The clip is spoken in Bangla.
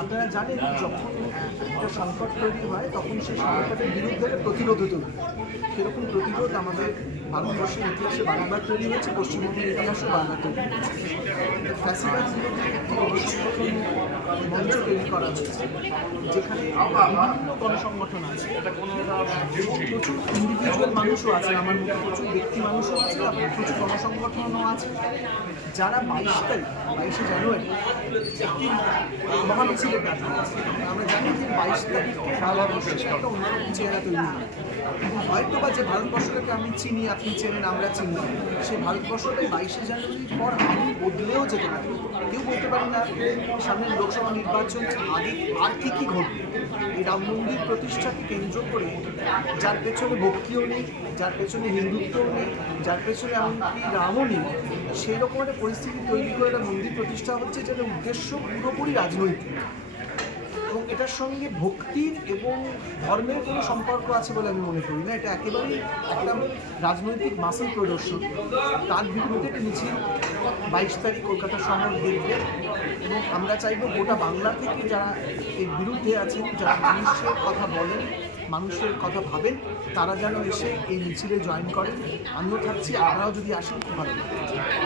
আপনারা জানেন যখন একটা সংকট তৈরি হয় তখন সেই সংকটের বিরুদ্ধে প্রতিরোধ তৈরি হয়। সেরকম প্রতিরোধ আমাদের ভারতবর্ষের ইতিহাসে বারবার তৈরি হয়েছে, পশ্চিমবঙ্গের ইতিহাসে বারবার তৈরি হয়েছে। ফ্যাসিবাদ বিরোধী একটি গণসংগঠন মঞ্চ তৈরি করা হয়েছে, যেখানে বিভিন্ন গণসংগঠন আছে, প্রচুর ইন্ডিভিজুয়াল মানুষও আছে, আমার মতো প্রচুর ব্যক্তি মানুষও আছে, আবার প্রচুর গণসংগঠনও আছে, যারা 22শে জানুয়ারি একটি মহামিছিলের ডাকা আছে। আমরা জানি যে 22 তারিখে ভারতবর্ষের একটা অন্যরকম চেহারা তৈরি হয়, কিন্তু হয়তো বা যে ভারতবর্ষটাকে আমি চিনি, আপনি চেনেন, আমরা চিনি, সেই ভারতবর্ষটাই 22শে জানুয়ারির পর আমি বদলেও যেতে পারি। কেউ বলতে পারি না সামনের লোকসভা নির্বাচন আগে আর কী ঘটবে। এই রাম মন্দির প্রতিষ্ঠাকে কেন্দ্র করে যার পেছনে ভক্তিও নেই, যার পেছনে হিন্দুত্বও নেই, যার পেছনে এমনকি রামও নেই, সেই রকম একটা পরিস্থিতি তৈরি করে একটা মন্দির প্রতিষ্ঠা হচ্ছে, যেটা উদ্দেশ্য পুরোপুরি রাজনৈতিক, এবং এটার সঙ্গে ভক্তির এবং ধর্মের কোনো সম্পর্ক আছে বলে আমি মনে করি না। এটা একেবারেই একটা রাজনৈতিক মাসেল প্রদর্শন। তার বিরুদ্ধে মিছিল 22 তারিখ কলকাতা শহর দেখবে, এবং আমরা চাইব গোটা বাংলা থেকে যারা এর বিরুদ্ধে আছেন, যারা মানুষের কথা বলেন, মানুষের কথা ভাবেন, তারা যেন এসে এই মিছিলে জয়েন করেন। আমিও থাকছি, আপনারাও যদি আসেন খুব ভালো লাগবে।